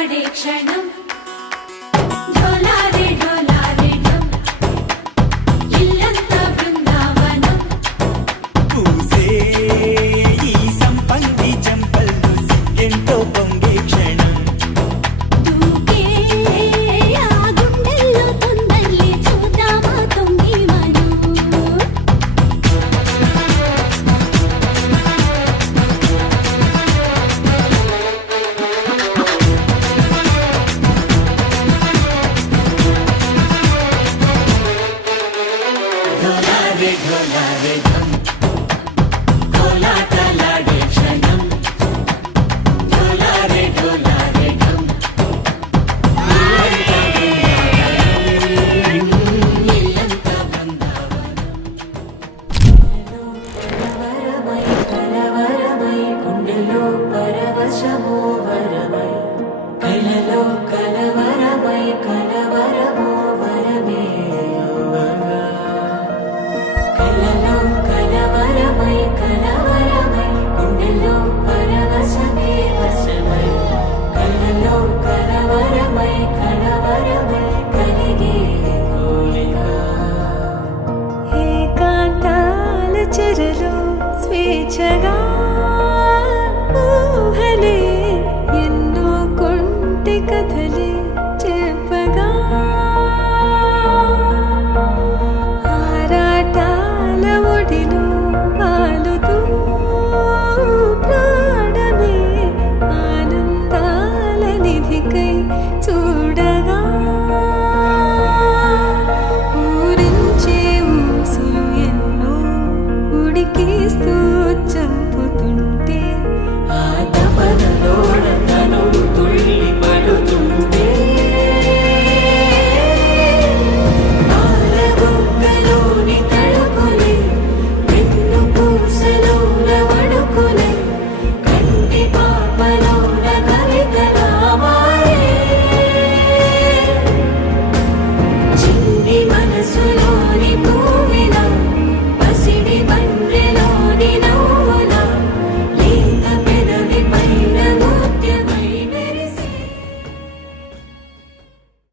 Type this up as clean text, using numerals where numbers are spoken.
ढोलारे क्षणं ढोलारे ढोलारे ढम इल्लंत बृंदावनं పూసే ఈ సంపంగి చెంపల్లో సిగ్గెంతో పొంగే క్షణం దూకే ఆ గుండెల్లో తొందల్లి చూద్దామా తొంగి మనం ढोलारे ढोलारे ढम కోలాటలాడే క్షణం ढोलारे ढोलारे ढम ఇల్లంత బృందావనం కలవరమై కలవరమై గుండెలో పరవశమో